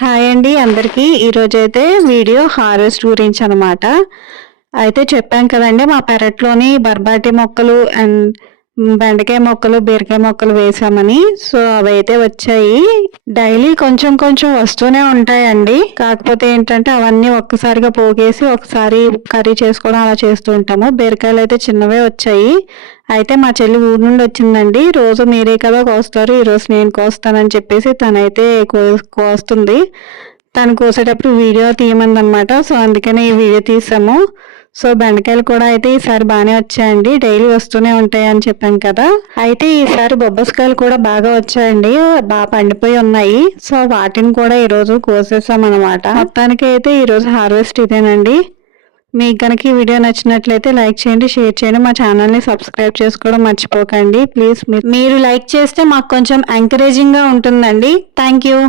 Hi అండి అందరికీ. ఈరోజైతే వీడియో హార్వెస్ట్ గురించి అనమాట. అయితే చెప్పాం కదండి మా పెరట్లోని బర్బాటి మొక్కలు అండ్ బెండకాయ మొక్కలు, బీరకాయ మొక్కలు వేసామని. సో అవైతే వచ్చాయి. డైలీ కొంచెం కొంచెం వస్తూనే ఉంటాయండి. కాకపోతే ఏంటంటే అవన్నీ ఒక్కసారిగా పోగేసి ఒకసారి కర్రీ చేసుకోవడం అలా చేస్తూ ఉంటాము. బీరకాయలు అయితే చిన్నవే వచ్చాయి. అయితే మా చెల్లి ఊరు నుండి వచ్చిందండి. రోజు మీరే కదా కోస్తారు, ఈరోజు నేను కోస్తానని చెప్పేసి తనైతే కోస్తుంది. తను కోసేటప్పుడు వీడియో తీయమందనమాట. సో అందుకనే ఈ వీడియో తీసాము. సో బెండకాయలు కూడా అయితే ఈసారి బాగానే వచ్చాయండి. డైలీ వస్తూనే ఉంటాయి అని చెప్పాను కదా. అయితే ఈసారి బొబ్బస్కాయలు కూడా బాగా వచ్చాయండి, బాగా పండిపోయి ఉన్నాయి. సో వాటిని కూడా ఈరోజు కోసేసాం అనమాట. మొత్తానికి అయితే ఈరోజు హార్వెస్ట్ ఇదేనండి. మీకు కనుక ఈ వీడియో నచ్చినట్లయితే లైక్ చేయండి, షేర్ చేయండి, మా ఛానల్ని సబ్స్క్రైబ్ చేసుకోవడం మర్చిపోకండి ప్లీజ్. మీరు లైక్ చేస్తే మాకు కొంచెం ఎంకరేజింగ్గా ఉంటుందండి. Thank you.